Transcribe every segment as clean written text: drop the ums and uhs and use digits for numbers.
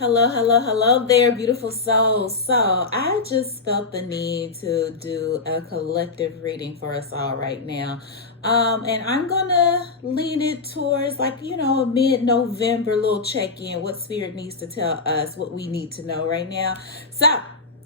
Hello, hello, hello there, beautiful souls. So, I just felt the need to do a collective reading for us all right now. And I'm gonna lean it towards a mid-November little check-in, what spirit needs to tell us, what we need to know right now. So,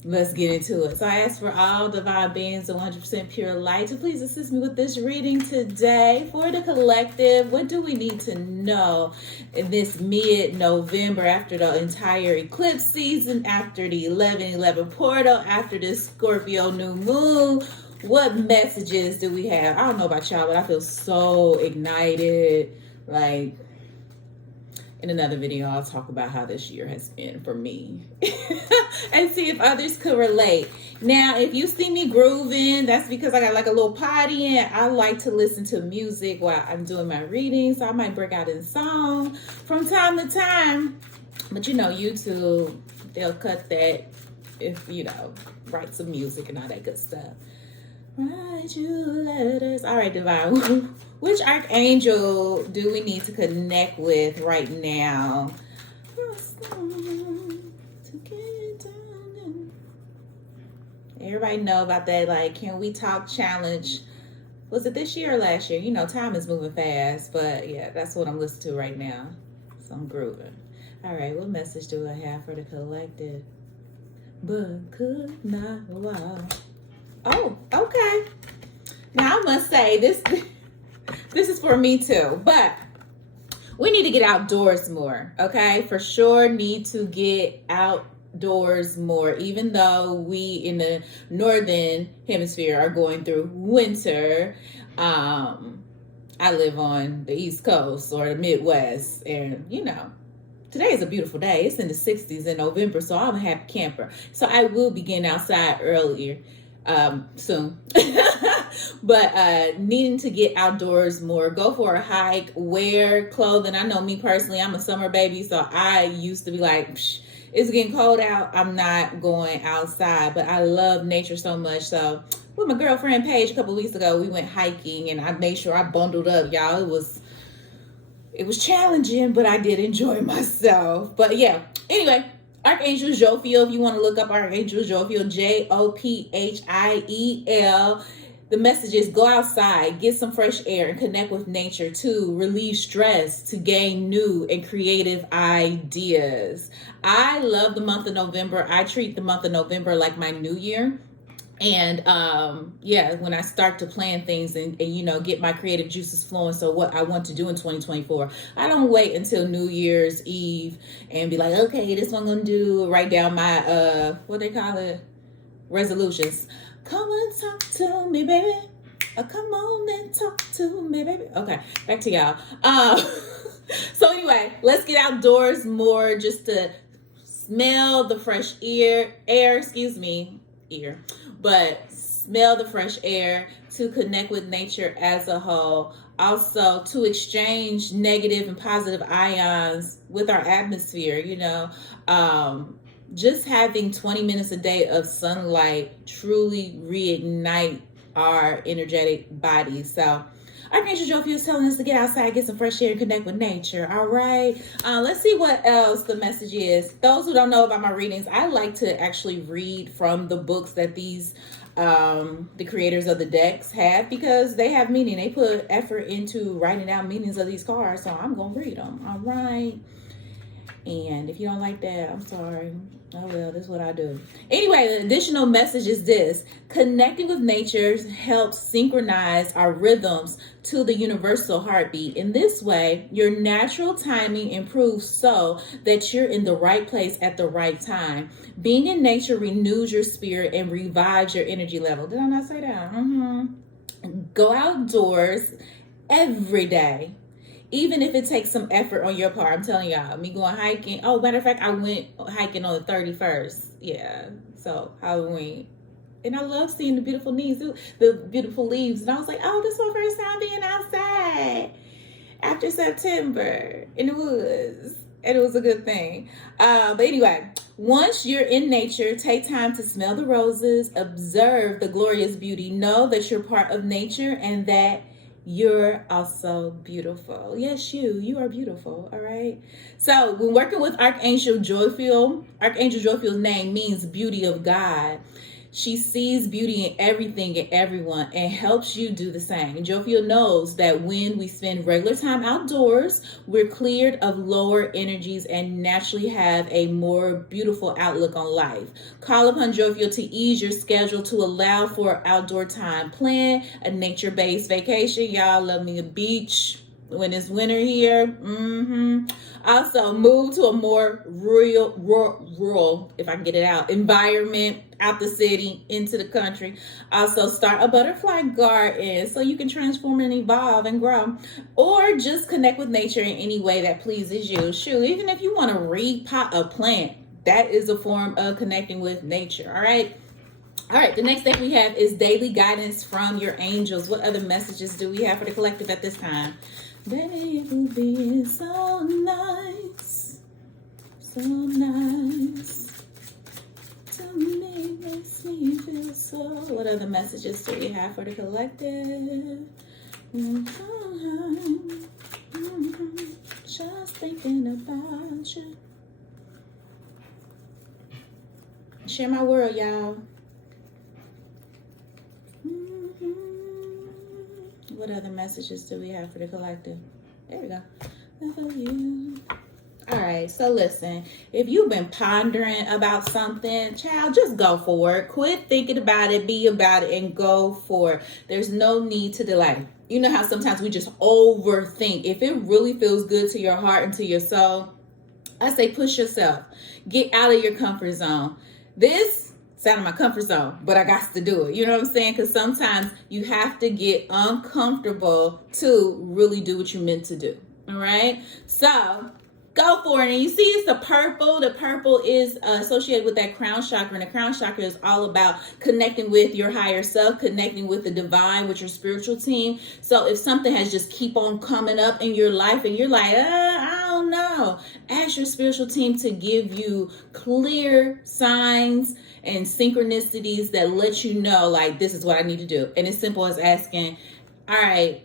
let's get into it. So I ask for all divine beings of 100% pure light to please assist me with this reading today for the collective. What do we need to know in this mid-November, after the entire eclipse season, after the 11/11 portal, after the Scorpio new moon? What messages do we have? I don't know about y'all, but I feel so ignited. Like, in another video, I'll talk about how this year has been for me and see if others could relate. Now, if you see me grooving, that's because I got like a little potty and I like to listen to music while I'm doing my reading. So I might break out in song from time to time. But YouTube, they'll cut that if, write some music and all that good stuff. Write you letters. All right, Divine. Which archangel do we need to connect with right now? Everybody know about that, like, can we talk challenge? Was it this year or last year? Time is moving fast, but yeah, that's what I'm listening to right now. So I'm grooving. All right, what message do I have for the collective? But could not wow. Oh, okay. Now I must say this is for me too, but we need to get outdoors more, okay? For sure need to get outdoors more, even though we in the northern hemisphere are going through winter. I live on the East Coast or the Midwest, and today is a beautiful day. It's in the 60s in November, so I'm a happy camper. So I will be getting outside earlier soon. But needing to get outdoors more, go for a hike, wear clothing. I know me personally, I'm a summer baby, so I used to be like, it's getting cold out, I'm not going outside. But I love nature so much. So with my girlfriend Paige a couple weeks ago, we went hiking and I made sure I bundled up, y'all. It was challenging, but I did enjoy myself. But yeah, anyway, Archangel Jophiel, if you want to look up Archangel Jophiel, Jophiel. The message is go outside, get some fresh air, and connect with nature to relieve stress, to gain new and creative ideas. I love the month of November. I treat the month of November like my new year. And when I start to plan things and get my creative juices flowing, so what I want to do in 2024, I don't wait until New Year's Eve and be like, okay, this one I'm gonna do, write down my what they call it, resolutions. Come and talk to me, baby. Come on and talk to me, baby. Okay, back to y'all. So anyway, let's get outdoors more, just to smell the fresh but smell the fresh air, to connect with nature as a whole. Also, to exchange negative and positive ions with our atmosphere, just having 20 minutes a day of sunlight truly reignite our energetic bodies. So Archangel Jophiel is telling us to get outside, get some fresh air, and connect with nature. All right. Let's see what else the message is. Those who don't know about my readings, I like to actually read from the books that these the creators of the decks have, because they have meaning. They put effort into writing down meanings of these cards, so I'm gonna read them. All right. And if you don't like that, I'm sorry. Oh well, this is what I do. Anyway, the additional message is this: connecting with nature helps synchronize our rhythms to the universal heartbeat. In this way, your natural timing improves so that you're in the right place at the right time. Being in nature renews your spirit and revives your energy level. Did I not say that? Go outdoors every day, even if it takes some effort on your part. I'm telling y'all, me going hiking. Oh, matter of fact, I went hiking on the 31st. Yeah, so Halloween. And I love seeing the beautiful leaves. And I was like, oh, this is my first time being outside after September in the woods. And it was a good thing. But anyway, once you're in nature, take time to smell the roses, observe the glorious beauty. Know that you're part of nature and that you're also beautiful. Yes, you are beautiful. All right. So when working with Archangel Joyfield's name means beauty of God. She sees beauty in everything and everyone and helps you do the same. And Jofiel knows that when we spend regular time outdoors, we're cleared of lower energies and naturally have a more beautiful outlook on life. Call upon Jofiel to ease your schedule to allow for outdoor time. Plan a nature-based vacation. Y'all love me a beach when it's winter here. Also, move to a more rural, if I can get it out, environment, out the city, into the country. Also, start a butterfly garden so you can transform and evolve and grow. Or just connect with nature in any way that pleases you. Shoot, even if you want to repot a plant, that is a form of connecting with nature, all right? All right, the next thing we have is daily guidance from your angels. What other messages do we have for the collective at this time? Baby, it will be so nice, so nice to me, makes me feel so. What other messages do we have for the collective? Just thinking about you. Share my world, y'all. What other messages do we have for the collective? There we go. For you. All right, so listen, if you've been pondering about something, child, just go for it. Quit thinking about it, be about it, and go for it. There's no need to delay. You know how sometimes we just overthink. If it really feels good to your heart and to your soul, I say push yourself. Get out of your comfort zone. This out of my comfort zone, but I got to do it. You know what I'm saying? Because sometimes you have to get uncomfortable to really do what you meant to do. All right? So go for it. And you see it's the purple. The purple is associated with that crown chakra. And the crown chakra is all about connecting with your higher self, connecting with the divine, with your spiritual team. So if something has just keep on coming up in your life and you're like, I don't know, ask your spiritual team to give you clear signs and synchronicities that let you know, like, this is what I need to do. And it's simple as asking, all right,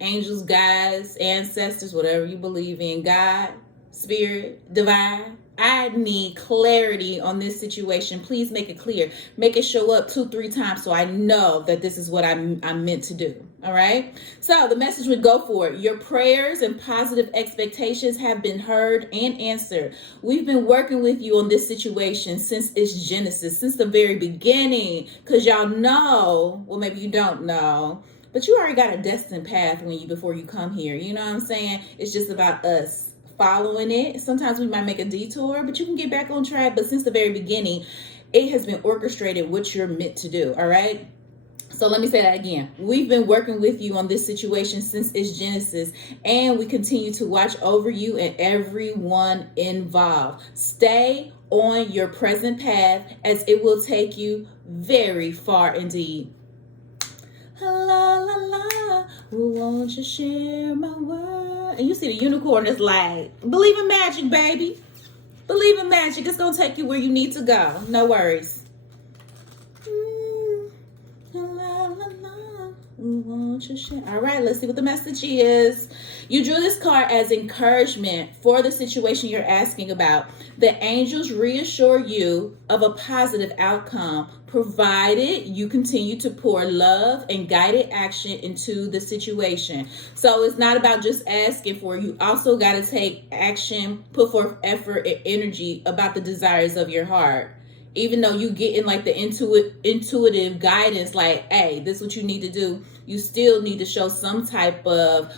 angels, guides, ancestors, whatever you believe in, God, spirit, divine, I need clarity on this situation. Please make it clear. Make it show up 2-3 times so I know that this is what I'm meant to do. All right. So the message would go for it. Your prayers and positive expectations have been heard and answered. We've been working with you on this situation since its genesis, since the very beginning, because y'all know, well, maybe you don't know, but you already got a destined path before you come here. You know what I'm saying? It's just about us following it. Sometimes we might make a detour, but you can get back on track. But since the very beginning, it has been orchestrated what you're meant to do. All right. So let me say that again. We've been working with you on this situation since its genesis, and we continue to watch over you and everyone involved. Stay on your present path, as it will take you very far indeed. La la la, won't you share my world? And you see the unicorn is like, believe in magic, baby. Believe in magic. It's gonna take you where you need to go. No worries. La la la, won't you share? All right, let's see what the message is. You drew this card as encouragement for the situation you're asking about. The angels reassure you of a positive outcome, provided you continue to pour love and guided action into the situation. So it's not about just asking for it. You also got to take action, put forth effort and energy about the desires of your heart. Even though you get in like the intuitive guidance, like, hey, this is what you need to do, you still need to show some type of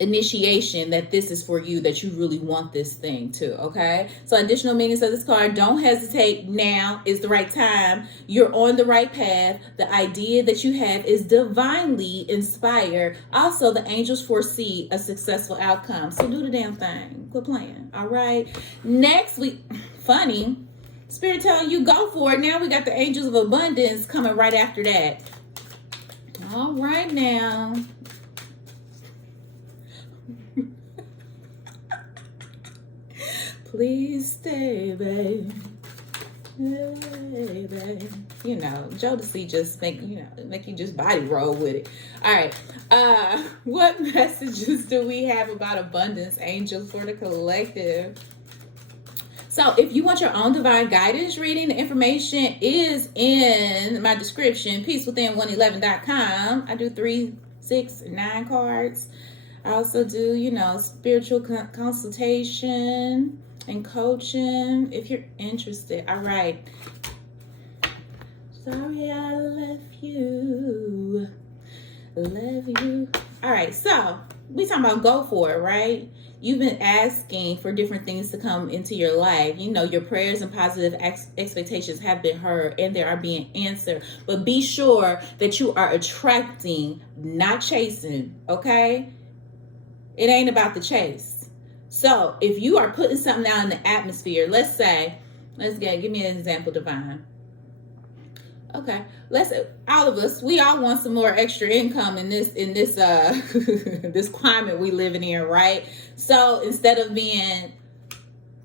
initiation that this is for you, that you really want this thing too. Okay, so additional meanings of this card: don't hesitate, now is the right time, you're on the right path, the idea that you have is divinely inspired. Also, the angels foresee a successful outcome, so do the damn thing, quit playing. All right, next week, funny, spirit telling you go for it. Now we got the angels of abundance coming right after that. All right, now please stay, babe. Hey, babe. you know, Jodeci just make you just body roll with it. All right. What messages do we have about abundance, angels, for the collective? So if you want your own divine guidance reading, the information is in my description, peacewithin111.com. I do 3, 6, 9 cards. I also do, you know, spiritual consultation and coaching if you're interested. All right. Sorry I left you. Love you. All right. So we talking about go for it, right? You've been asking for different things to come into your life. You know, your prayers and positive expectations have been heard and they are being answered. But be sure that you are attracting, not chasing, okay? It ain't about the chase. So if you are putting something out in the atmosphere, let's give me an example, Divine. Okay, all of us, we all want some more extra income in this this climate we living in, right? So instead of being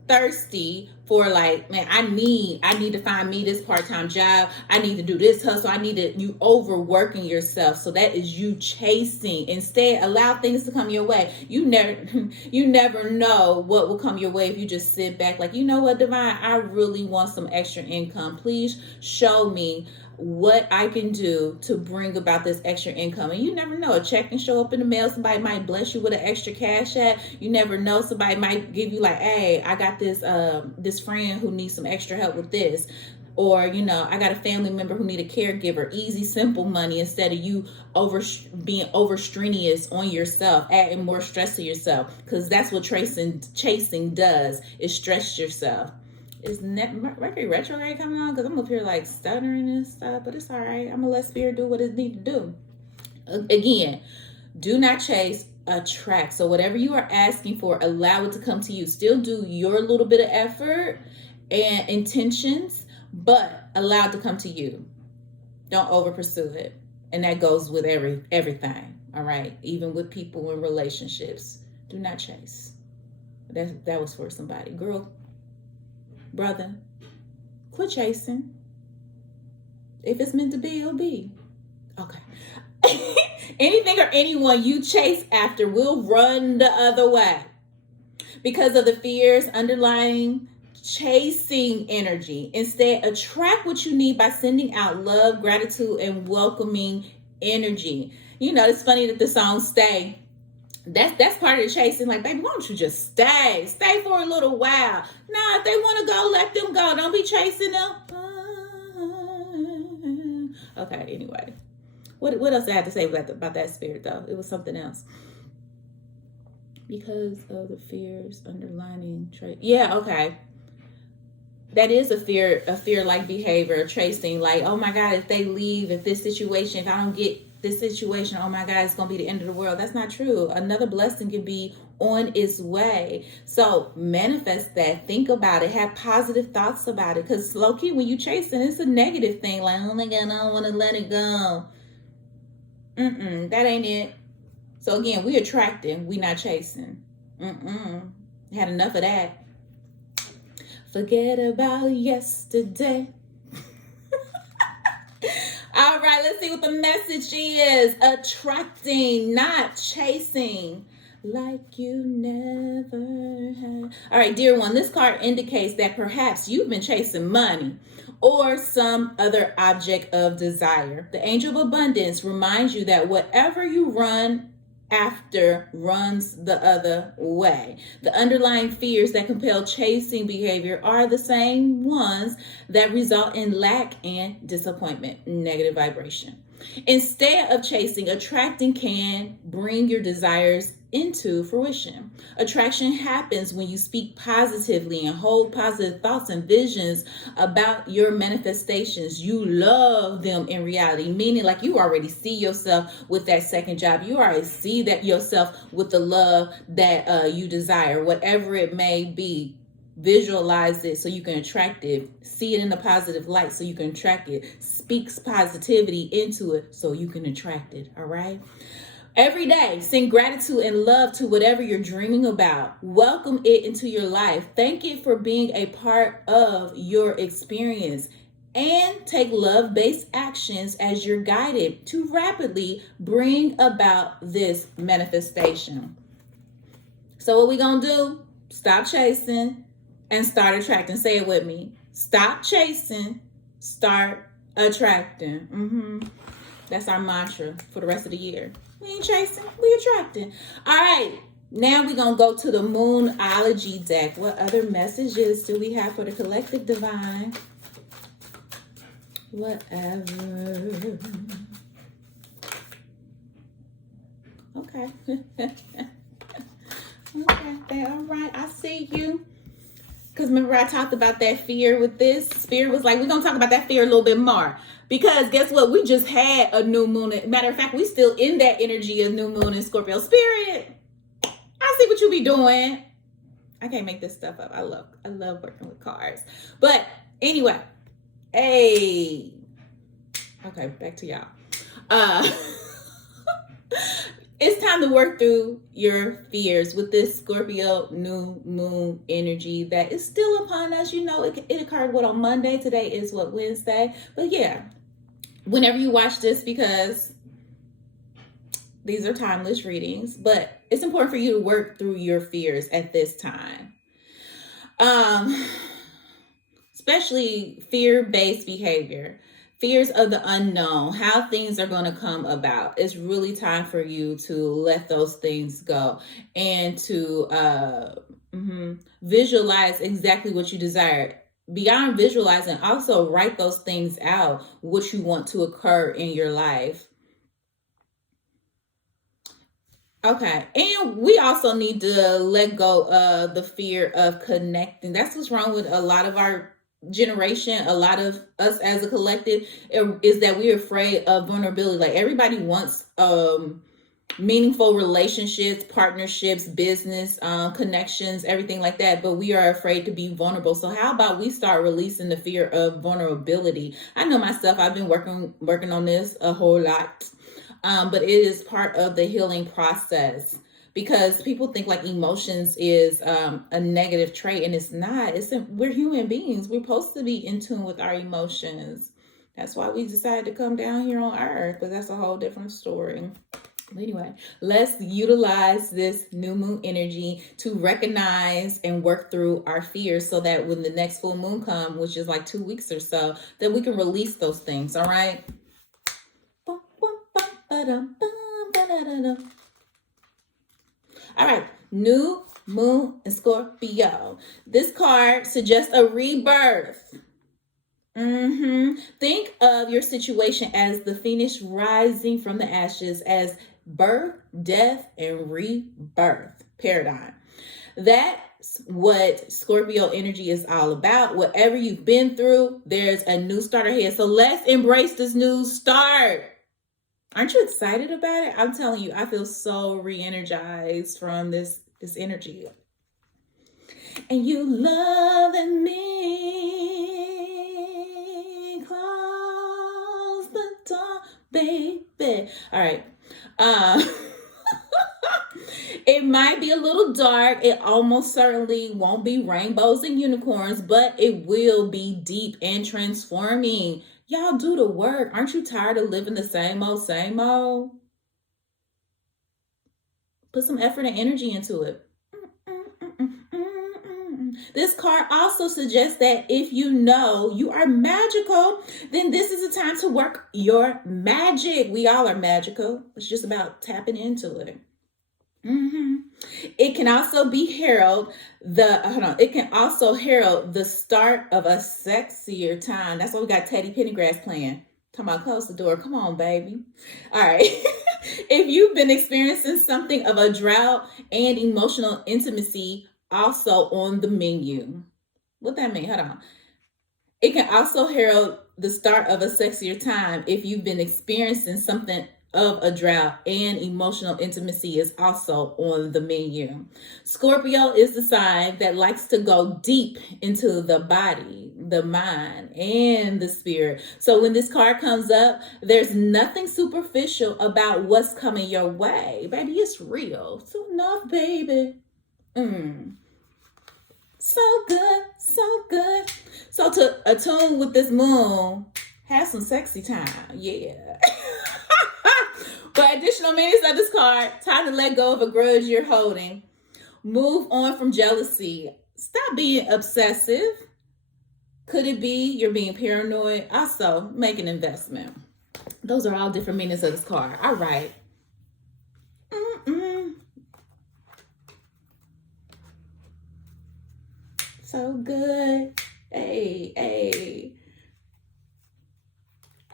thirsty for like, man, I need to find me this part-time job, I need to do this hustle, you overworking yourself. So that is you chasing. Instead, allow things to come your way. You never know what will come your way if you just sit back like, you know what, Divine, I really want some extra income. Please show me what I can do to bring about this extra income. And you never know, a check can show up in the mail. Somebody might bless you with an extra cash app. You never know, somebody might give you like, hey, I got this friend who needs some extra help with this. Or, you know, I got a family member who need a caregiver. Easy, simple money instead of you being over strenuous on yourself, adding more stress to yourself. Because that's what chasing does, is stress yourself. Is Mercury retrograde coming on? Because I'm up here like stuttering and stuff, but it's all right. I'm going to let spirit do what it needs to do. Again, do not chase, attract. So whatever you are asking for, allow it to come to you. Still do your little bit of effort and intentions, but allow it to come to you. Don't over pursue it. And that goes with everything. All right. Even with people in relationships. Do not chase. That was for somebody. Girl, brother, quit chasing. If it's meant to be, it'll be. Okay. Anything or anyone you chase after will run the other way because of the fears underlying chasing energy. Instead, attract what you need by sending out love, gratitude, and welcoming energy. You know, it's funny that the song Stay, that's part of the chasing. Like, baby, why don't you just stay for a little while? Nah, if they want to go, let them go. Don't be chasing them. Okay, anyway, what else I had to say about that spirit, though? It was something else. Because of the fears underlining yeah, okay, that is a fear like behavior, chasing. Like, oh my God, if they leave, if I don't get this situation, oh my God, it's gonna be the end of the world. That's not true. Another blessing can be on its way. So manifest that. Think about it. Have positive thoughts about it. Because low key, when you chasing, it's a negative thing. Like, oh my God, I don't want to let it go. That ain't it. So again, we attracting, we not chasing. Had enough of that. Forget about yesterday. All right, let's see what the message is. Attracting, not chasing, like you never had. All right, dear one, this card indicates that perhaps you've been chasing money or some other object of desire. The angel of abundance reminds you that whatever you run after runs the other way. The underlying fears that compel chasing behavior are the same ones that result in lack and disappointment, negative vibration. Instead of chasing, attracting can bring your desires into fruition. Attraction happens when you speak positively and hold positive thoughts and visions about your manifestations. You love them in reality, meaning like you already see yourself with that second job. You already see that yourself with the love that you desire, whatever it may be. Visualize it so you can attract it. See it in a positive light so you can attract it. Speaks positivity into it so you can attract it. All right. Every day, send gratitude and love to whatever you're dreaming about. Welcome it into your life. Thank it for being a part of your experience. and take love-based actions as you're guided to rapidly bring about this manifestation. So what we gonna do? Stop chasing and start attracting. Say it with me. Stop chasing, start attracting. That's our mantra for the rest of the year. We ain't chasing, we attracting. All right, now we're going to go to the Moonology deck. What other messages do we have for the collective divine? Whatever. Okay. Okay, all right, I see you. Because remember I talked about that fear with this? Spirit was like, we're going to talk about that fear a little bit more. Because guess what? We just had a new moon. Matter of fact, we still in that energy of new moon in Scorpio. Spirit, I see what you be doing. I can't make this stuff up. I love working with cards. But anyway, hey. Okay, back to y'all. It's time to work through your fears with this Scorpio new moon energy that is still upon us. You know, it occurred on Monday. Today is Wednesday. But yeah, whenever you watch this, because these are timeless readings, but it's important for you to work through your fears at this time. Especially fear-based behavior. Fears of the unknown, how things are going to come about. It's really time for you to let those things go and to visualize exactly what you desire. Beyond visualizing, also write those things out, what you want to occur in your life. Okay, and we also need to let go of the fear of connecting. That's what's wrong with a lot of our generation, a lot of us as a collective, is that we're afraid of vulnerability. Like everybody wants meaningful relationships, partnerships, business connections, everything like that, but we are afraid to be vulnerable. So how about we start releasing the fear of vulnerability? I know myself, I've been working on this a whole lot, but it is part of the healing process. Because people think like emotions is a negative trait, and it's not. We're human beings. We're supposed to be in tune with our emotions. That's why we decided to come down here on Earth, but that's a whole different story. Anyway, let's utilize this new moon energy to recognize and work through our fears so that when the next full moon comes, which is like 2 weeks or so, that we can release those things, all right? All right, new moon in Scorpio. This card suggests a rebirth. Think of your situation as the phoenix rising from the ashes, as birth, death, and rebirth paradigm. That's what Scorpio energy is all about. Whatever you've been through, there's a new start ahead. So let's embrace this new start. Aren't you excited about it? I'm telling you, I feel so re-energized from this energy. And you loving me, close the door, baby. All right. It might be a little dark. It almost certainly won't be rainbows and unicorns, but it will be deep and transforming. Y'all do the work. Aren't you tired of living the same old, same old? Put some effort and energy into it. This card also suggests that if you know you are magical, then this is a time to work your magic. We all are magical. It's just about tapping into it. It can also herald the start of a sexier time. That's why we got Teddy Pendergrass playing. Talking about close the door. Come on, baby. All right. If you've been experiencing something of a drought and emotional intimacy, also on the menu. What that mean? Hold on. It can also herald the start of a sexier time if you've been experiencing something of a drought and emotional intimacy is also on the menu. Scorpio is the sign that likes to go deep into the body, the mind, and the spirit. So when this card comes up, there's nothing superficial about what's coming your way. Baby, it's real. So enough, baby. So good, so good. So to attune with this moon, have some sexy time. Yeah. For additional meanings of this card, time to let go of a grudge you're holding. Move on from jealousy. Stop being obsessive. Could it be you're being paranoid? Also, make an investment. Those are all different meanings of this card. All right. So good. Hey.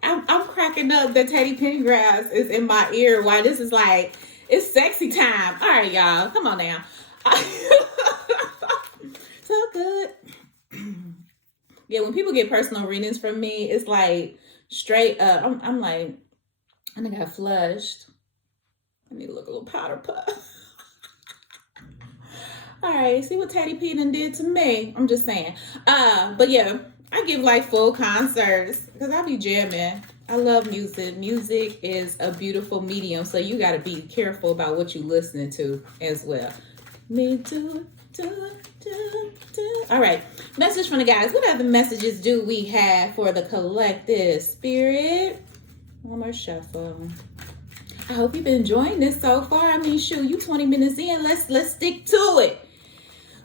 I'm cracking up that Teddy Pendergrass is in my ear while this is like, it's sexy time. All right, y'all. Come on now. So good. Yeah, when people get personal readings from me, it's like straight up. I'm like, I think I got flushed. I need to look a little powder puff. All right, see what Teddy P did to me. I'm just saying. But yeah, I give like full concerts because I be jamming. I love music. Music is a beautiful medium, so you got to be careful about what you listening to as well. Me too. All right, message from the guys. What other messages do we have for the collective spirit? One more shuffle. I hope you've been enjoying this so far. I mean, shoot, you 20 minutes in. Let's stick to it.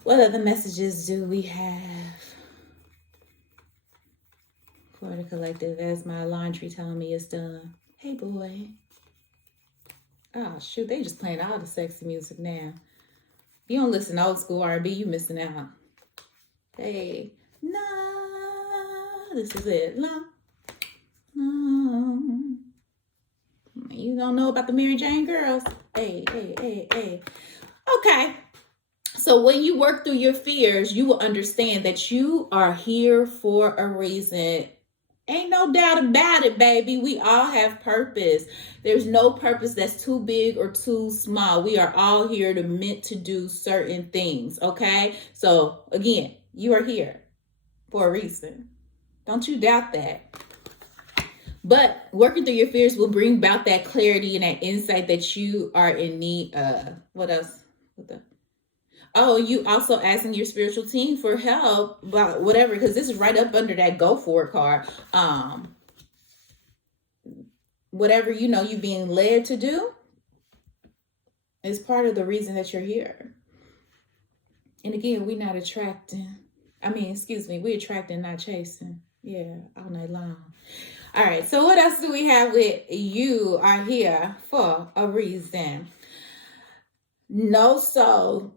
What other messages do we have for the collective as my laundry telling me it's done? Hey, boy. Oh, shoot, they just playing all the sexy music now. If you don't listen to old school R&B, you missing out. Hey, no, this is it. No. You don't know about the Mary Jane girls? Hey. Okay. So when you work through your fears, you will understand that you are here for a reason. Ain't no doubt about it, baby. We all have purpose. There's no purpose that's too big or too small. We are all here meant to do certain things, okay? So again, you are here for a reason. Don't you doubt that. But working through your fears will bring about that clarity and that insight that you are in need of. What else? Oh, you also asking your spiritual team for help about whatever, because this is right up under that go for it card. Whatever, you being led to do is part of the reason that you're here. And again, we're not attracting. We're attracting, not chasing. Yeah, all night long. All right, so what else do we have with you are here for a reason? No soul,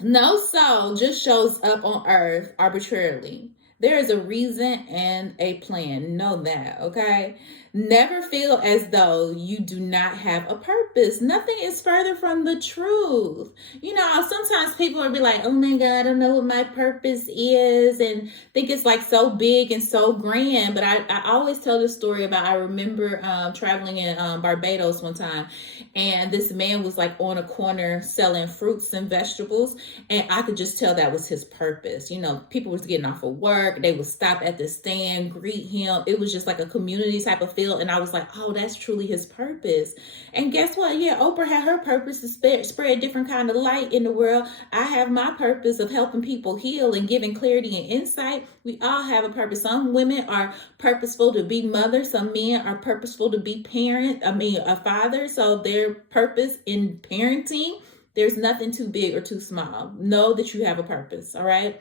no soul just shows up on earth arbitrarily. There is a reason and a plan. Know that, okay? Never feel as though you do not have a purpose. Nothing is further from the truth. Sometimes people will be like, oh my God, I don't know what my purpose is, and think it's like so big and so grand. But I always tell this story about, I remember traveling in Barbados one time, and this man was like on a corner selling fruits and vegetables, and I could just tell that was his purpose. People was getting off of work. They would stop at the stand, greet him. It was just like a community type of feel. And I was like, oh, that's truly his purpose. And guess what? Yeah, Oprah had her purpose to spread different kind of light in the world. I have my purpose of helping people heal and giving clarity and insight. We all have a purpose. Some women are purposeful to be mothers. Some men are purposeful to be a father. So their purpose in parenting, there's nothing too big or too small. Know that you have a purpose. All right.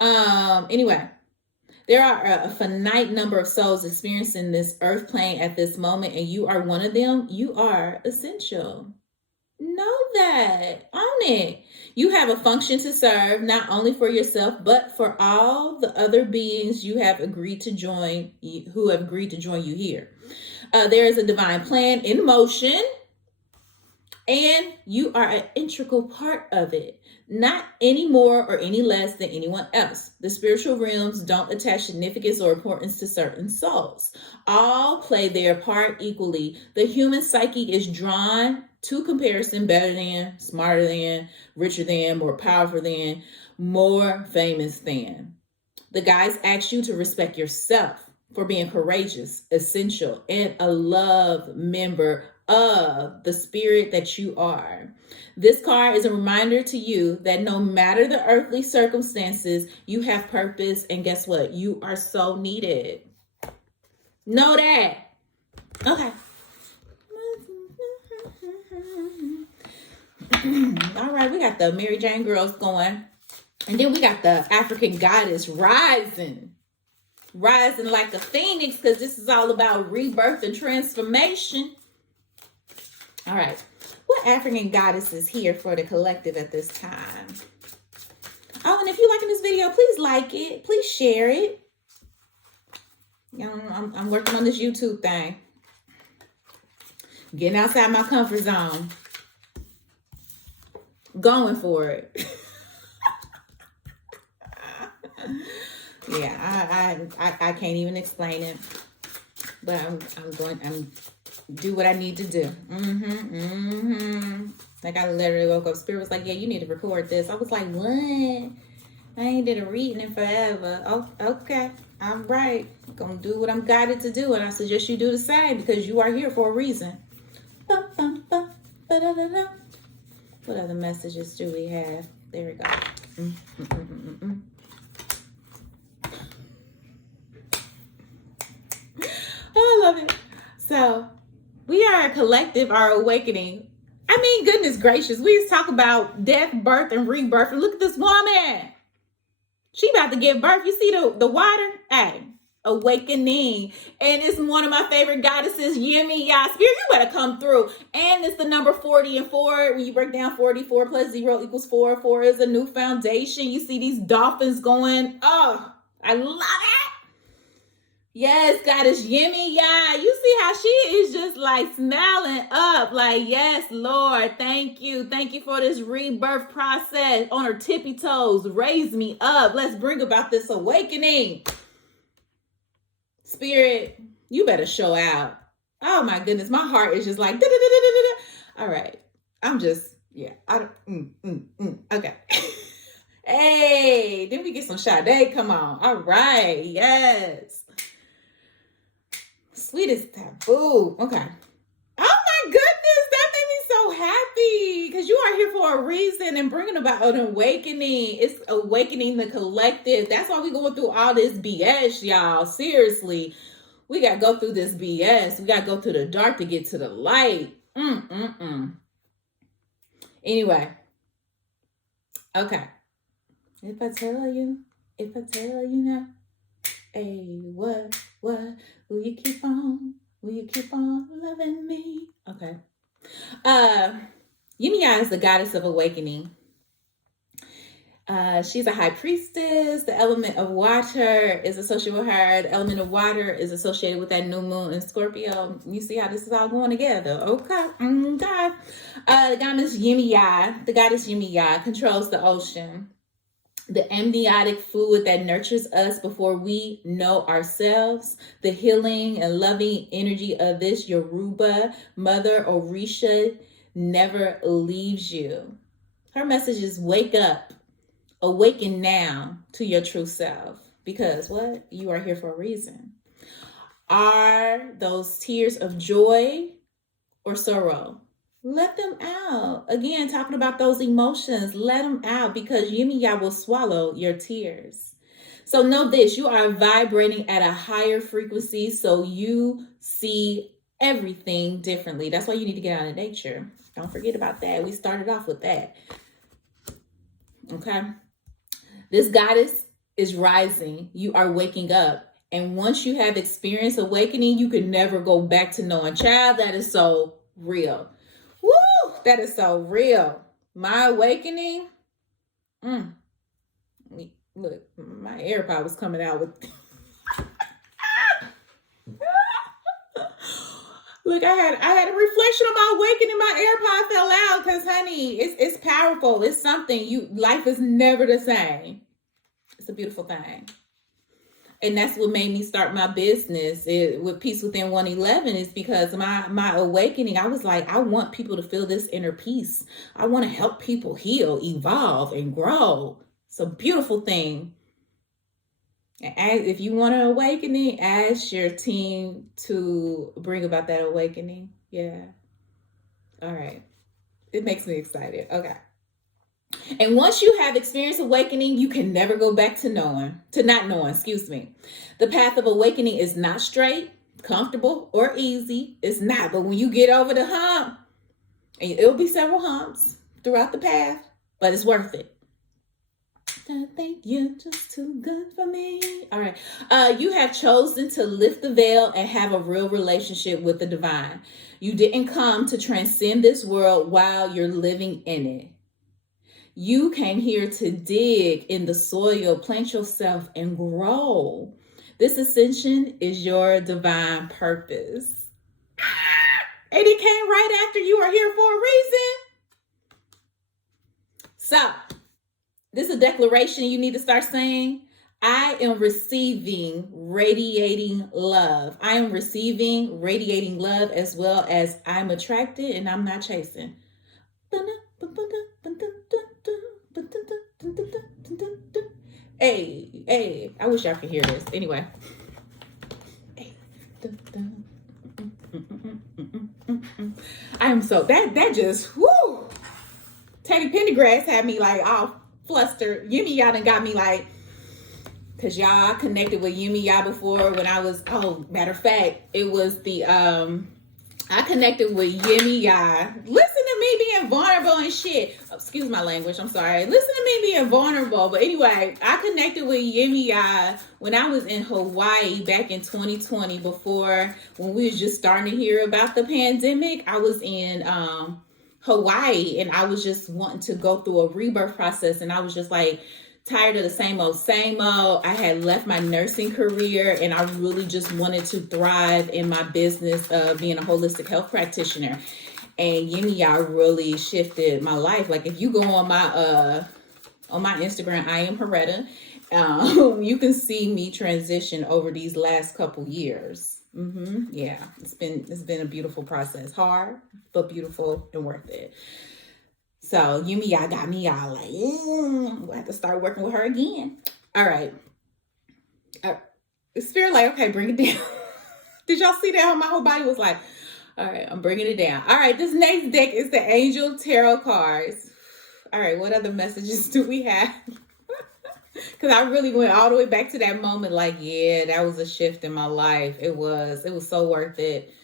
Anyway, there are a finite number of souls experiencing this earth plane at this moment, and you are one of them. You are essential. Know that. Own it. You have a function to serve, not only for yourself, but for all the other beings you have agreed to join, who have agreed to join you here. There is a divine plan in motion, and you are an integral part of it. Not any more or any less than anyone else. The spiritual realms don't attach significance or importance to certain souls. All play their part equally. The human psyche is drawn to comparison: better than, smarter than, richer than, more powerful than, more famous than. The guides ask you to respect yourself for being courageous, essential, and a love member of the spirit that you are. This card is a reminder to you that no matter the earthly circumstances, you have purpose. And guess what? You are so needed. Know that. Okay. All right, we got the Mary Jane girls going. And then we got the African goddess rising like a phoenix, because this is all about rebirth and transformation. All right. What African goddess is here for the collective at this time? Oh, and if you're liking this video, please like it. Please share it. You know, I'm working on this YouTube thing. Getting outside my comfort zone. Going for it. Yeah, I can't even explain it. But I'm do what I need to do. Like, I literally woke up. Spirit was like, yeah, you need to record this. I was like, what? I ain't did a reading in forever. Oh, okay. I'm right. I'm gonna do what I'm guided to do, and I suggest you do the same, because you are here for a reason. What other messages do we have? There we go. I love it. So, we are a collective, our awakening. I mean, goodness gracious. We just talk about death, birth, and rebirth. And look at this woman. She about to give birth. You see the water? Hey, awakening. And it's one of my favorite goddesses, Yemi Ya. Spirit, you better come through. And it's the number 40 and 4. When you break down 44 plus 0 equals 4. 4 is a new foundation. You see these dolphins going. Oh, I love it. Yes, goddess Yemi Ya. You see how she is just like smiling up. Like, yes, Lord, thank you. Thank you for this rebirth process. On her tippy toes, raise me up. Let's bring about this awakening. Spirit, you better show out. Oh my goodness, my heart is just like, all right. I'm just, yeah. Okay. Hey, then we get some Sade. Come on. All right. Yes. Sweet as taboo. Okay. Oh my goodness, that made me so happy, because you are here for a reason and bringing about an awakening. It's awakening the collective. That's why we going through all this BS, y'all. Seriously, we got to go through this BS. We got to go through the dark to get to the light. Anyway. Okay. If I tell you now, hey, what, will you keep on loving me? Okay. Yemi Ya is the goddess of awakening. She's a high priestess. The element of water is associated with her. The element of water is associated with that new moon in Scorpio. You see how this is all going together. Okay. Okay. The goddess Yemi Ya controls the ocean. The amniotic fluid that nurtures us before we know ourselves, the healing and loving energy of this Yoruba mother Orisha never leaves you. Her message is wake up, awaken now to your true self, because what? You are here for a reason. Are those tears of joy or sorrow? Let them out. Again, talking about those emotions, let them out, because Yemi Ya will swallow your tears. So know this, you are vibrating at a higher frequency, so you see everything differently. That's why you need to get out of nature. Don't forget about that. We started off with that. Okay. This goddess is rising. You are waking up. And once you have experienced awakening, you can never go back to knowing. Child, that is so real. Woo! That is so real. My awakening. Look, my AirPod was coming out with. Look, I had a reflection of my awakening. My AirPod fell out because, honey, it's powerful. It's something. Life is never the same. It's a beautiful thing. And that's what made me start my business with Peace Within 111, is because my awakening, I was like, I want people to feel this inner peace. I want to help people heal, evolve, and grow. It's a beautiful thing. And if you want an awakening, ask your team to bring about that awakening. Yeah. All right. It makes me excited. Okay. And once you have experienced awakening, you can never go back to not knowing, excuse me. The path of awakening is not straight, comfortable, or easy. It's not. But when you get over the hump, and it'll be several humps throughout the path, but it's worth it. I think you're just too good for me. All right. You have chosen to lift the veil and have a real relationship with the divine. You didn't come to transcend this world while you're living in it. You came here to dig in the soil, plant yourself, and grow. This ascension is your divine purpose. And it came right after you are here for a reason. So, this is a declaration you need to start saying. I am receiving radiating love. I am receiving radiating love, as well as I'm attracted and I'm not chasing. Hey, I wish y'all could hear this. Anyway. I am so, that just, whoo. Teddy Pendergrass had me like all flustered. Yumi y'all done got me like, cause y'all connected with Yumi y'all before when I was, matter of fact, it was the, I connected with Yumi y'all. Listen to me being vulnerable and shit. Excuse my language, I'm sorry. Listen to me being vulnerable. But anyway, I connected with Yumi y'all when I was in Hawaii back in 2020 when we was just starting to hear about the pandemic. I was in, Hawaii, and I was just wanting to go through a rebirth process, and I was just like tired of the same old. I had left my nursing career, and I really just wanted to thrive in my business of being a holistic health practitioner. And y'all really shifted my life. Like if you go on my Instagram, I am Harretta. You can see me transition over these last couple years. Yeah, it's been a beautiful process. Hard, but beautiful and worth it. So Yumi y'all got me all like, we'll have to start working with her again. All right. Spirit like, okay, bring it down. Did y'all see that? How my whole body was like, all right, I'm bringing it down. All right, this next deck is the Angel Tarot cards. All right, what other messages do we have? Because I really went all the way back to that moment like, yeah, that was a shift in my life. It was so worth it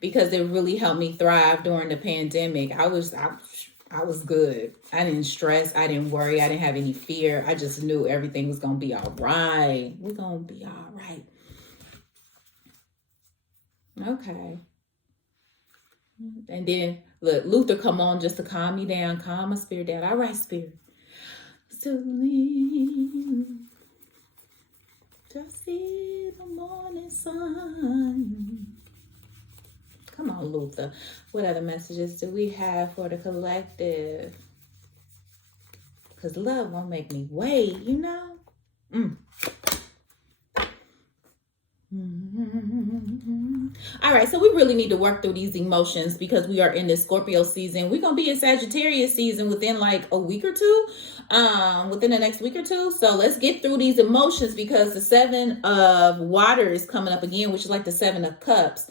because it really helped me thrive during the pandemic. I was good. I didn't stress. I didn't worry. I didn't have any fear. I just knew everything was going to be all right. We're going to be all right. Okay. And then, look, Luther come on just to calm me down, calm my spirit down. All right, spirit. To see the morning sun. Come on, Luther. What other messages do we have for the collective? Because love won't make me wait, you know? All right, so we really need to work through these emotions because we are in this Scorpio season. We're going to be in Sagittarius season within like a week or two, within the next week or two. So let's get through these emotions because the 7 of water is coming up again, which is like the 7 of cups.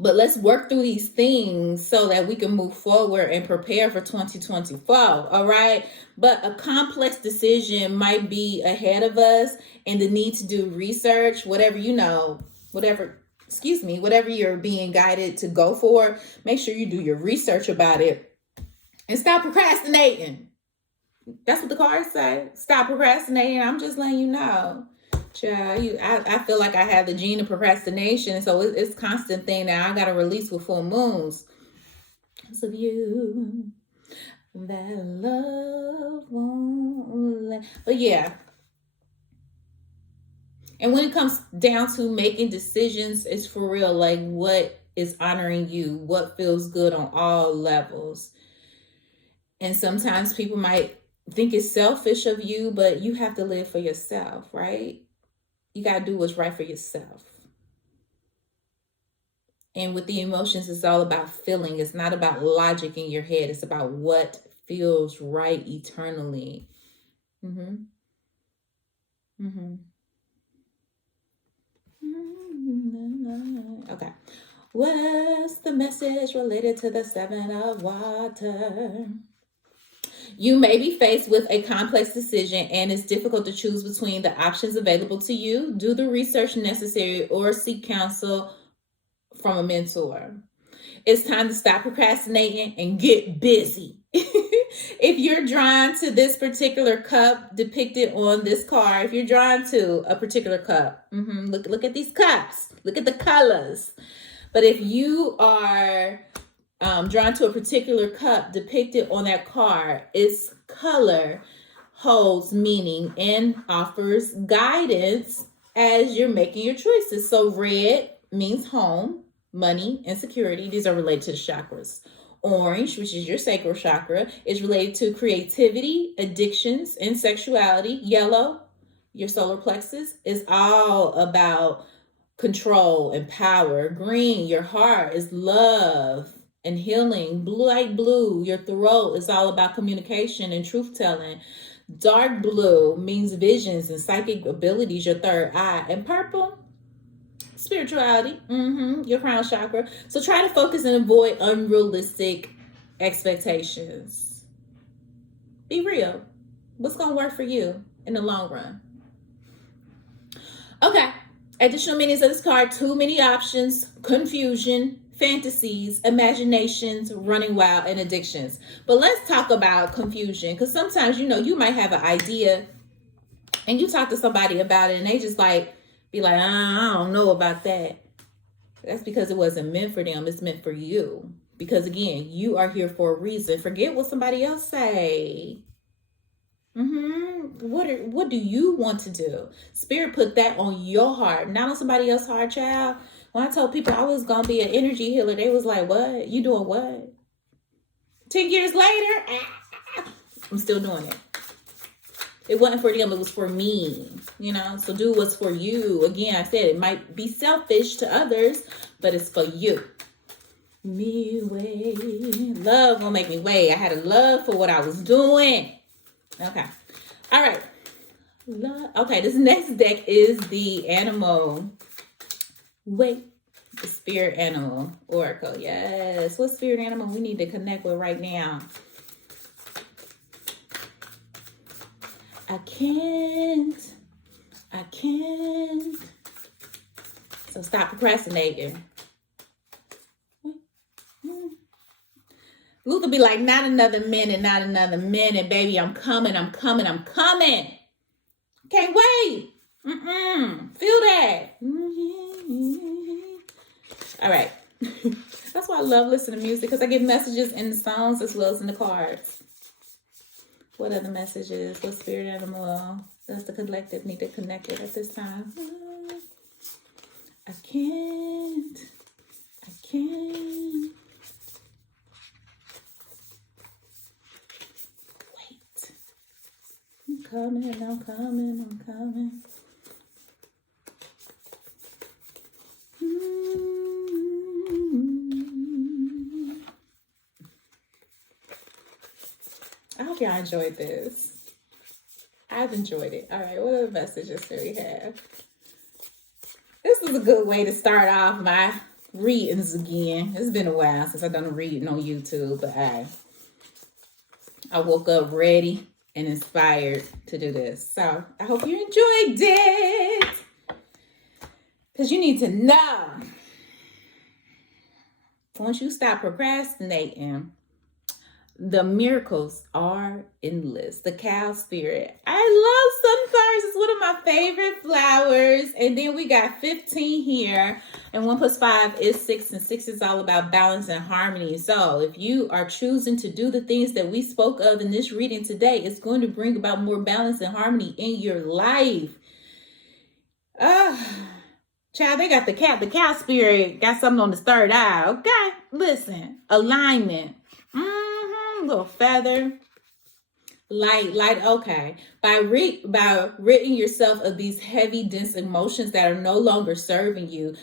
But let's work through these things so that we can move forward and prepare for 2024. All right. But a complex decision might be ahead of us and the need to do research, whatever you're being guided to go for. Make sure you do your research about it and stop procrastinating. That's what the cards say. Stop procrastinating. I'm just letting you know. Child, I feel like I have the gene of procrastination, so it's constant thing that I got to release with full moons. Because of you, that love won't let. But yeah. And when it comes down to making decisions, it's for real. Like what is honoring you? What feels good on all levels? And sometimes people might think it's selfish of you, but you have to live for yourself, right? You got to do what's right for yourself. And with the emotions, it's all about feeling. It's not about logic in your head. It's about what feels right eternally. Okay. What's the message related to the Seven of Water? You may be faced with a complex decision and it's difficult to choose between the options available to you. Do the research necessary or seek counsel from a mentor. It's time to stop procrastinating and get busy. If you're drawn to this particular cup depicted on this card, if you're drawn to a particular cup, look at these cups, look at the colors. But if you are drawn to a particular cup depicted on that card, its color holds meaning and offers guidance as you're making your choices. So red means home, money, and security. These are related to the chakras. Orange, which is your sacral chakra, is related to creativity, addictions, and sexuality. Yellow, your solar plexus, is all about control and power. Green, your heart, is love and healing. Light blue, your throat, is all about communication and truth telling. Dark blue means visions and psychic abilities, your third eye. And purple, spirituality, your crown chakra. So try to focus and avoid unrealistic expectations. Be real. What's going to work for you in the long run? Okay. Additional meanings of this card: too many options, confusion, fantasies, imaginations, running wild, and addictions. But let's talk about confusion, because sometimes, you might have an idea and you talk to somebody about it and they just be like, I don't know about that. That's because it wasn't meant for them. It's meant for you. Because again, you are here for a reason. Forget what somebody else say. What do you want to do? Spirit put that on your heart, not on somebody else's heart, child. When I told people I was going to be an energy healer, they was like, what? You doing what? 10 years later, I'm still doing it. It wasn't for them, it was for me, so do what's for you. Again, I said it might be selfish to others, but it's for you. Me way. Love will make me wait. I had a love for what I was doing. Okay. All right. Okay, this next deck is the animal. Wait. The spirit animal oracle. Yes. What spirit animal we need to connect with right now? I can't. So stop procrastinating. Luther be like, not another minute, baby. I'm coming. Can't wait. Feel that. All right. That's why I love listening to music, because I get messages in the songs as well as in the cards. What other messages? What spirit animal does the collective need to connect with at this time? I can't. Wait. I'm coming. I hope y'all enjoyed this. I've enjoyed it. All right, what other messages do we have? This is a good way to start off my readings again. It's been a while since I've done a reading on YouTube, but I woke up ready and inspired to do this. So I hope you enjoyed it. Because you need to know, once you stop procrastinating, the miracles are endless. The cow spirit. I love sunflowers. It's one of my favorite flowers. And then we got 15 here. And 1 + 5 is 6. And 6 is all about balance and harmony. So if you are choosing to do the things that we spoke of in this reading today, it's going to bring about more balance and harmony in your life. Child, they got the cat. The cow spirit got something on the third eye. Okay? Listen. Alignment. Little feather, light. Okay. By ridding yourself of these heavy, dense emotions that are no longer serving you,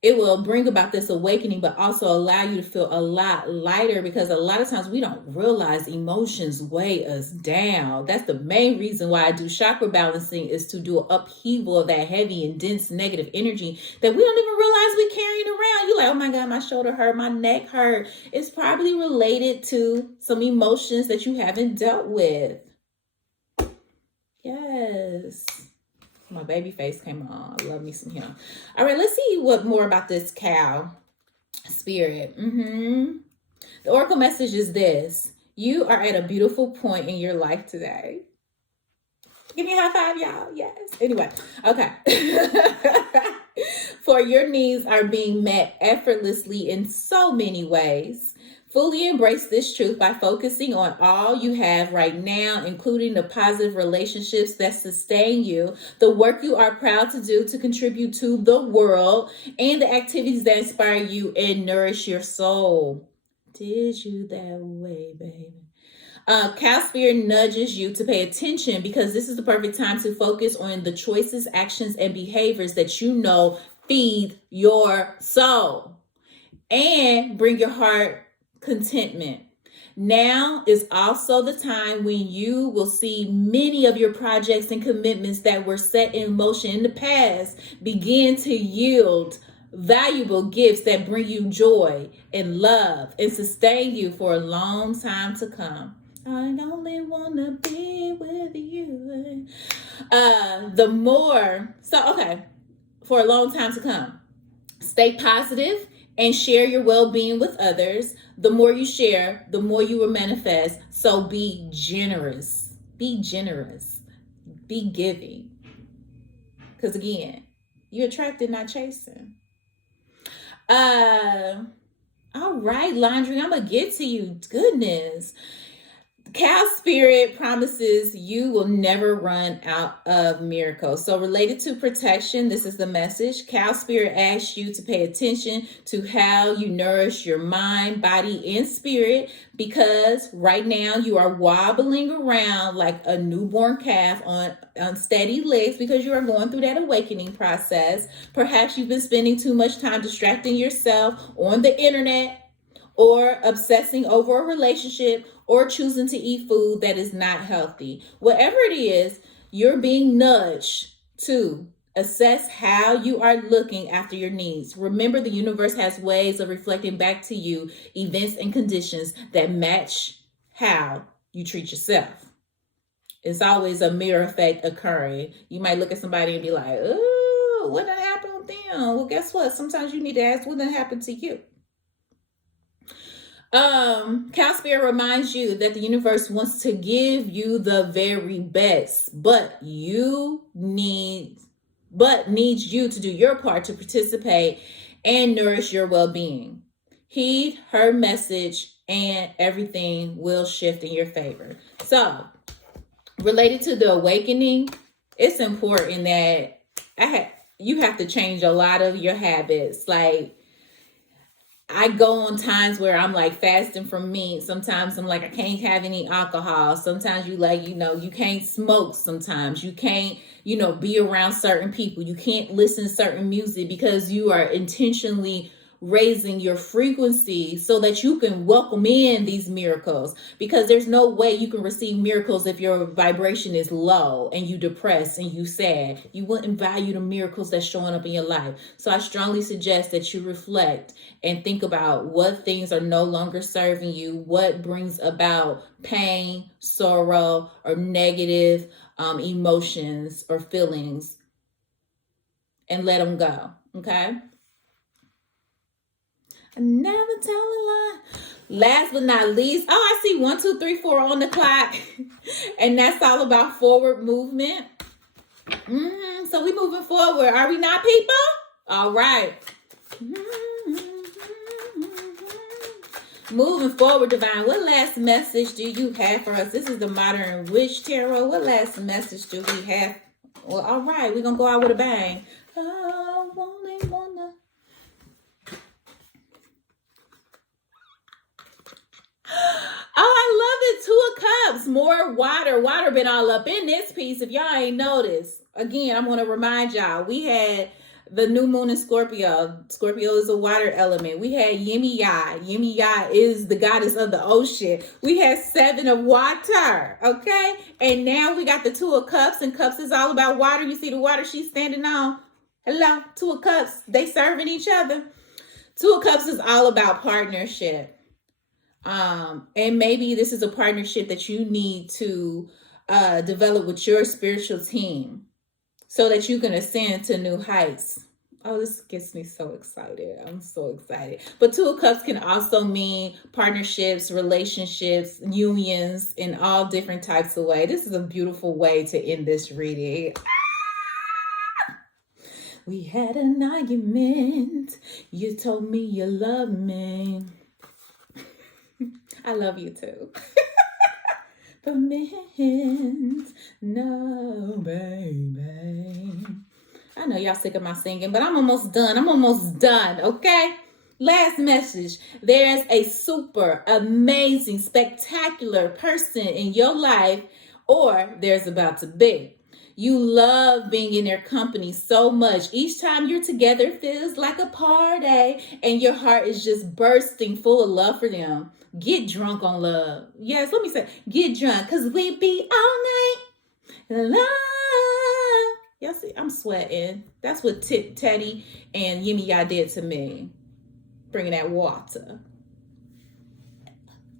it will bring about this awakening, but also allow you to feel a lot lighter, because a lot of times we don't realize emotions weigh us down. That's the main reason why I do chakra balancing, is to do an upheaval of that heavy and dense negative energy that we don't even realize we carrying around. You're like, oh my God, my shoulder hurt, my neck hurt. It's probably related to some emotions that you haven't dealt with. Yes. My baby face came on. I love me some him. All right, let's see what more about this cow spirit. The oracle message is this: you are at a beautiful point in your life today. Give me a high five, y'all. Yes. Anyway, okay. For your needs are being met effortlessly in so many ways. Fully embrace this truth by focusing on all you have right now, including the positive relationships that sustain you, the work you are proud to do to contribute to the world, and the activities that inspire you and nourish your soul. Did you that way, baby? Cow spirit nudges you to pay attention, because this is the perfect time to focus on the choices, actions, and behaviors that you know feed your soul and bring your heart contentment. Now is also the time when you will see many of your projects and commitments that were set in motion in the past begin to yield valuable gifts that bring you joy and love and sustain you for a long time to come. I only wanna be with you. For a long time to come. Stay positive and share your well-being with others. The more you share, the more you will manifest. So be generous. Be generous. Be giving. Because again, you're attracted, not chasing. All right, laundry, I'm going to get to you. Goodness. Cow spirit promises you will never run out of miracles. So related to protection, this is the message. Cow spirit asks you to pay attention to how you nourish your mind, body, and spirit, because right now you are wobbling around like a newborn calf on unsteady legs, because you are going through that awakening process. Perhaps you've been spending too much time distracting yourself on the internet, or obsessing over a relationship, or choosing to eat food that is not healthy. Whatever it is, you're being nudged to assess how you are looking after your needs. Remember, the universe has ways of reflecting back to you events and conditions that match how you treat yourself. It's always a mirror effect occurring. You might look at somebody and be like, oh, what done happened with them? Well, guess what? Sometimes you need to ask, what done happened to you? Cow spirit reminds you that the universe wants to give you the very best, but needs you to do your part to participate and nourish your well-being. Heed her message and everything will shift in your favor. So, related to the awakening, it's important that you have to change a lot of your habits. Like, I go on times where I'm like fasting from meat. Sometimes I'm like, I can't have any alcohol. Sometimes you like, you can't smoke. Sometimes you can't, be around certain people. You can't listen to certain music, because you are intentionally raising your frequency so that you can welcome in these miracles, because there's no way you can receive miracles if your vibration is low and you depressed and you sad. You wouldn't value the miracles that's showing up in your life. So I strongly suggest that you reflect and think about what things are no longer serving you, what brings about pain, sorrow, or negative emotions or feelings, and let them go. Okay? Never tell a lie. Last but not least, I see 1, 2, 3, 4 on the clock. And that's all about forward movement. So we moving forward. Are we not, people? All right. Moving forward, Divine. What last message do you have for us? This is the Modern Witch Tarot. What last message do we have? Well, all right. We're going to go out with a bang. I love it. 2 of Cups. More water. Water been all up in this piece, if y'all ain't noticed. Again, I'm going to remind y'all, we had the new moon in Scorpio. Scorpio is a water element. We had Yemi Ya. Yemi Ya is the goddess of the ocean. We had 7 of water, okay? And now we got the 2 of cups, and cups is all about water. You see the water she's standing on? Hello, 2 of cups. They serving each other. 2 of cups is all about partnership. And maybe this is a partnership that you need to develop with your spiritual team so that you can ascend to new heights. Oh, this gets me so excited. I'm so excited. But 2 of Cups can also mean partnerships, relationships, unions in all different types of ways. This is a beautiful way to end this reading. We had an argument. You told me you love me. I love you too. But meant no, baby. I know y'all sick of my singing, but I'm almost done. Okay? Last message. There's a super amazing, spectacular person in your life, or there's about to be. You love being in their company so much. Each time you're together feels like a party, and your heart is just bursting full of love for them. Get drunk on love. Yes, let me say, get drunk, because we be all night in love. Y'all see, I'm sweating. That's what Teddy and Yemi Ya did to me. Bringing that water.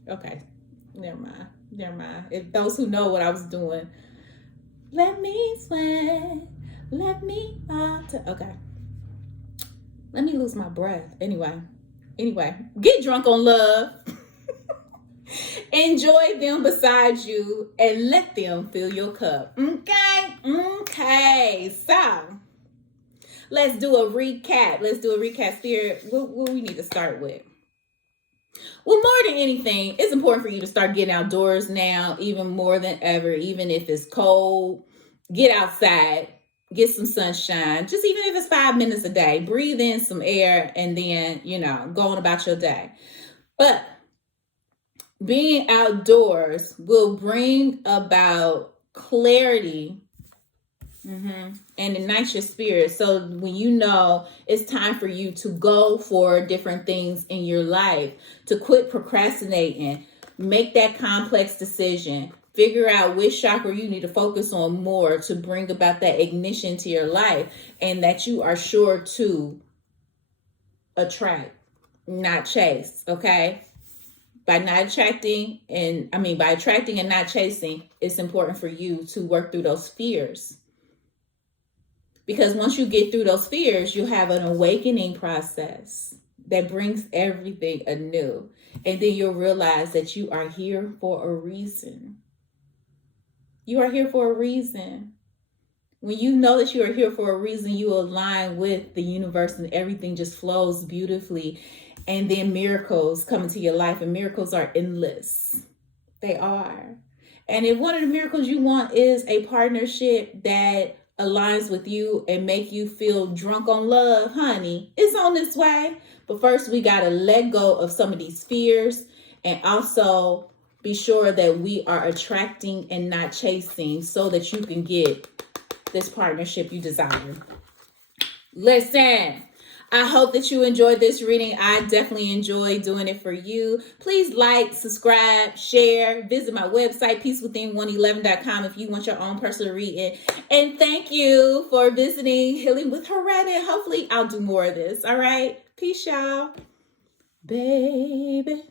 Okay, never mind. If those who know what I was doing, let me sweat, let me water. Okay, let me lose my breath. Anyway, get drunk on love. Enjoy them beside you and let them fill your cup. Okay. So let's do a recap. Spirit. What we need to start with? Well, more than anything, it's important for you to start getting outdoors now, even more than ever. Even if it's cold, get outside, get some sunshine. Just even if it's 5 minutes a day, breathe in some air, and then go on about your day. But being outdoors will bring about clarity and ignite your spirit. So when you know it's time for you to go for different things in your life, to quit procrastinating, make that complex decision, figure out which chakra you need to focus on more to bring about that ignition to your life, and that you are sure to attract, not chase, okay? By attracting and not chasing, it's important for you to work through those fears. Because once you get through those fears, you have an awakening process that brings everything anew. And then you'll realize that you are here for a reason. You are here for a reason. When you know that you are here for a reason, you align with the universe and everything just flows beautifully. And then miracles come into your life, and miracles are endless. They are. And if one of the miracles you want is a partnership that aligns with you and make you feel drunk on love, honey, it's on this way. But first, we got to let go of some of these fears, and also be sure that we are attracting and not chasing, so that you can get this partnership you desire. Listen, I hope that you enjoyed this reading. I definitely enjoyed doing it for you. Please like, subscribe, share, visit my website, peacewithin111.com, if you want your own personal reading. And thank you for visiting Healing with Harretta. Hopefully I'll do more of this. All right. Peace, y'all. Baby.